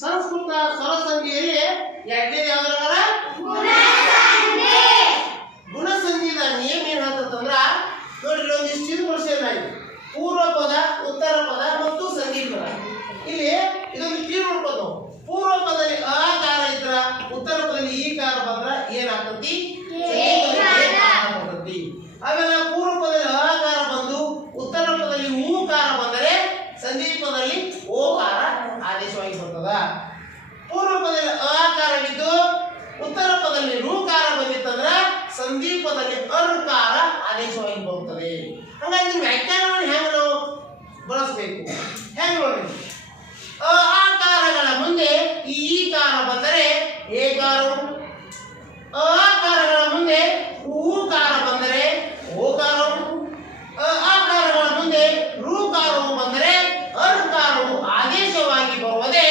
ಸಂಸ್ಕೃತ ಸ್ವರಸಂಧಿಯಲ್ಲಿ ಎರಡನೇದು ಯಾವ್ದಾರ ಗುಣಸಂಧಿದ ನಿಯಮ ಏನ್ ಹೇಳ್ತಂದ್ರ ನೋಡ್ರಿ ಒಂದಿಷ್ಟು ಚಿರುಪಡಿಸಿದಾಗಿ ಪೂರ್ವ ಪದ ಉತ್ತರ ಪದ ಮತ್ತು ಸಂಧಿ ಪದ. ಇಲ್ಲಿ ಇದೊಂದು ಕ್ಲಿಯರ್ ನೋಡ್ಬೋದು. ಪೂರ್ವ ಪದದಲ್ಲಿ ಅಕಾರ ಇದ್ರ ಉತ್ತರ ಪದದಲ್ಲಿ ಈಕಾರ ಬಂದ್ರ ಏನಾಗ್ತತಿ ಬರ್ತತಿ. ಆಮೇಲೆ ಪೂರ್ವ ಪದದಲ್ಲಿ ಅಕಾರ ಬಂದು ಉತ್ತರ ಪದದಲ್ಲಿ ಊಕಾರ ಬಂದರೆ ಸಂಧಿ ಪದದಲ್ಲಿ ಓಕಾರ ಆದೇಶವಾಗಿ ಬರ್ತದ. ಪೂರ್ವ ಪದದಲ್ಲಿ ಅಕಾರವಿದ್ದು ಉತ್ತರ ಪದದಲ್ಲಿ ಋಕಾರ ಬಂದಿತ್ತಂದ್ರ ಸಂಧಿ ಪದದಲ್ಲಿ ಅರ್ಕಾರ ಆದೇಶವಾಗಿ ಬರುತ್ತದೆ. ಹಾಗಾಗಿ ನೀವು ವ್ಯಾಖ್ಯಾನವನ್ನು ಹೆಂಗ ನಾವು ಬಳಸಬೇಕು ಹೆಂಗ ನೋಡಿ. ಆಕಾರಗಳ ಮುಂದೆ ಈಕಾರ ಬಂದರೆ ಏಕಾರವು, ಆಕಾರಗಳ ಮುಂದೆ ಊಕಾರ ಬಂದರೆ ಓಕಾರವು, ಆಕಾರಗಳ ಮುಂದೆ ಋಕಾರವು ಬಂದರೆ ಅರ್ಕಾರವು ಆದೇಶವಾಗಿ ಬರುವುದೇ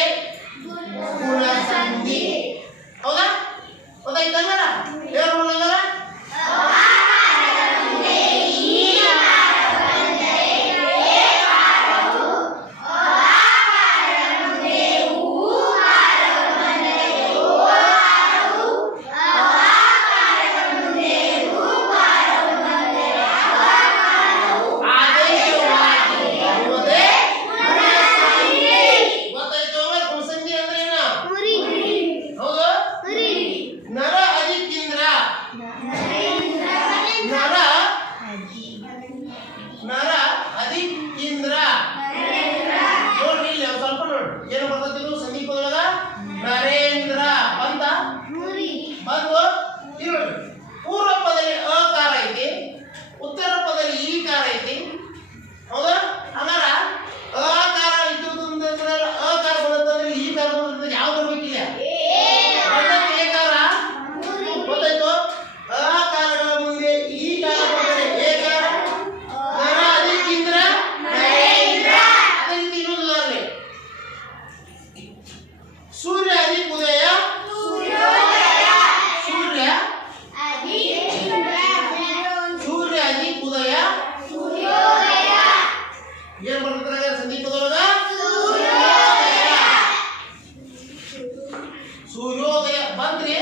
ಗುಣಸಂಧಿ. ಹೌದಾ? ಗೊತ್ತಾಯ್ತಂಗಾರ? ಹೇಳ್ಬೋದಂಗಾರ? ನರ ಅಧಿಕ್ ಇಂದ್ರ ನೋಡ್ರಿ ಇಲ್ಲಿ ಸ್ವಲ್ಪ ನೋಡ್ರಿ ಏನು ಬರ್ತೈತಿ ಸಂಧಿ ಪದೊಳಗ ನರೇಂದ್ರ ಬಂತ ಬಂದು ಇಲ್ಲಿ ನೋಡ್ರಿ. ಪೂರ್ವ ಪದದಲ್ಲಿ ಅಕಾರ ಐತಿ, ಉತ್ತರ ಪದದಲ್ಲಿ ಈಕಾರ ಐತಿ. ಹೌದಾ? ಹಂಗಾರ ಅಕಾರ ಇದ್ದಂದ್ರೆ ಅಕಾರ ಬಂದ್ರೆ ಈಕಾರ ಬಂದ್ರೆ ಯಾವ್ದು ಬರ್ಬೇಕಿಲ್ಲ ಏಕಾರ. ಗೊತ್ತಾಯ್ತು? ಅಕಾರಗಳ ಮುಂದೆ ಈಕಾರ ಬಂದರೆ ಏಕಾರ. ನರ ಅಧಿಕ್ ಇಂದ್ರ ನರೇಂದ್ರ. ಅದೇ ರೀತಿ ಇನ್ನೊಂದು ಉದಾಹರಣೆ ಸೂರ್ಯ ಅಧಿಕ್ ಉದಯ ಸೂರ್ಯ ಅಧಿಕ್ ಉದಯ ಏನ್ ಬರ್ತಾರೆ ಸಂಧಿ ಪದೊಳಗ ಸೂರ್ಯೋದಯ ಬಂದ್ರಿ